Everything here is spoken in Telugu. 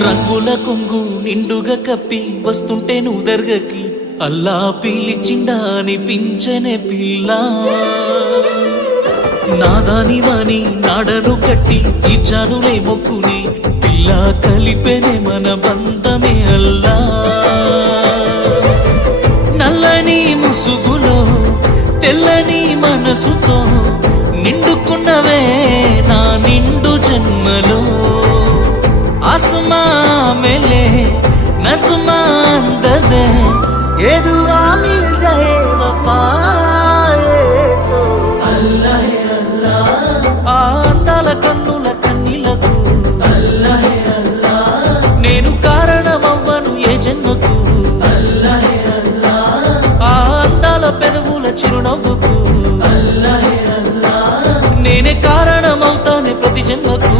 రంగుల కొంగు నిండుగా కప్పి వస్తుంటే నువ్వు దర్గకి అల్లా పిలిచిండా అనిపించనే పిల్ల నాదాని వాణి నాడను కట్టి తీర్చానులే మొక్కుని పిల్ల కలిపెనే మన బంధమే అల్లా నల్లని ముసుగులో తెల్లని మనసుతో నిండుకున్నవే నా నిండు జన్మలో आसमां मिले नज़्मा अंदर ये दुआ मिल जाए वफाए तो अल्लाह अल्लाह अंदाल कन्नुल कन्निलकु अल्लाह अल्लाह नेनु कारणमव्वनु ये जन्मकु अल्लाह अल्लाह अंदाल पेदवुल चिरुनव्वुकु अल्लाह अल्लाह नेने कारणमవుతానే ప్రతి జన్మకు